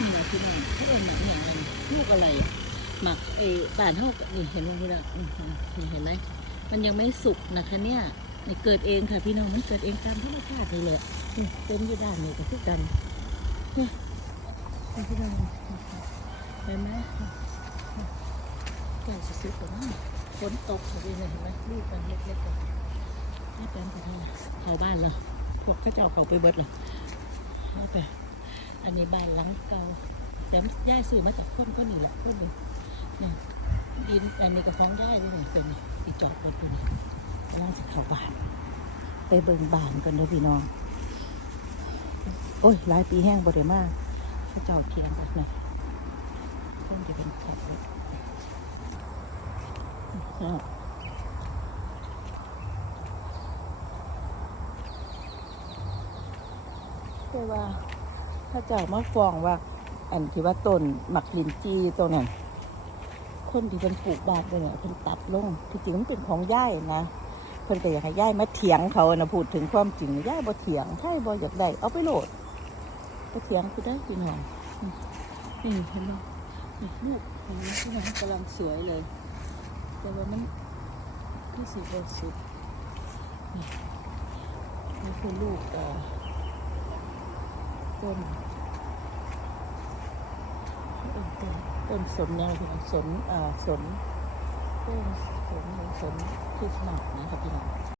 นี่แหละพี่น้องเขาเป็นหมักอย่างไรลูกอะไรหมักเออป่านเท่ากับนี่เห็นไหมพี่น้องนี่เห็นไหมมันยังไม่สุกนะคะเนี่ยนี่เกิดเองค่ะพี่น้องมันเกิดเองตามธรรมชาตินี่แหละเต็มอยู่ด้านนี้ก็คือกันเนี่ยพี่น้องเห็นไหมใกล้จะสุกแล้นฝนตกค่ะพี่น้องเห็นไหมลูกมันเล็กๆกันนี่แปลงไปทาไหนเขาบ้านแล้วพวกข้าเจ้าเขาไปเบิดเหรอเอาไป อันนี้บ้านหลังเก่าแต่ย่าซื้อมาจากคนคนนี้แหละคนนี้นี่ดินอันนี้ก็ของย่าด้วยนี่เป็นนี่ที่จอดรถอยู่นี่กำลังจะเข้าบ้าน ไปเบิ่งบ้านกันเด้อพี่น้อง โอ้ยหลายปีแห้งบ่ได้มากพระเจ้าเทียงกันเลยคงจะเป็นขอบรถอ้าวแต่ว่า ถ้าเจ้ามาฟ้องว่า อันที่ว่าต้นหมักลินจีตัวนั้นคนที่เป็นปลูกบานไปเนี่ยเพิ่นตัดลงที่จริงมันเป็นของย่ายนะเพิ่นก็อยากให้ย่ายมาเถียงเขานะพูดถึงความจริงย่ายบ่เถียงถ้าบ่อยากได้เอาไปโหลดบ่เถียงคือได้พี่น้องนี่เห็นบ่นี่ลูกเห็นไหมพี่น้องกำลังสวยเลย แต่ว่ามันที่สุดบ่สุดนี่นี่คือลูกเอ่อ ต้นต้นต้นสนเนี่ยพี่น้องสนอ่าสนต้นสนสนที่ขนาดนะครับพี่น้อง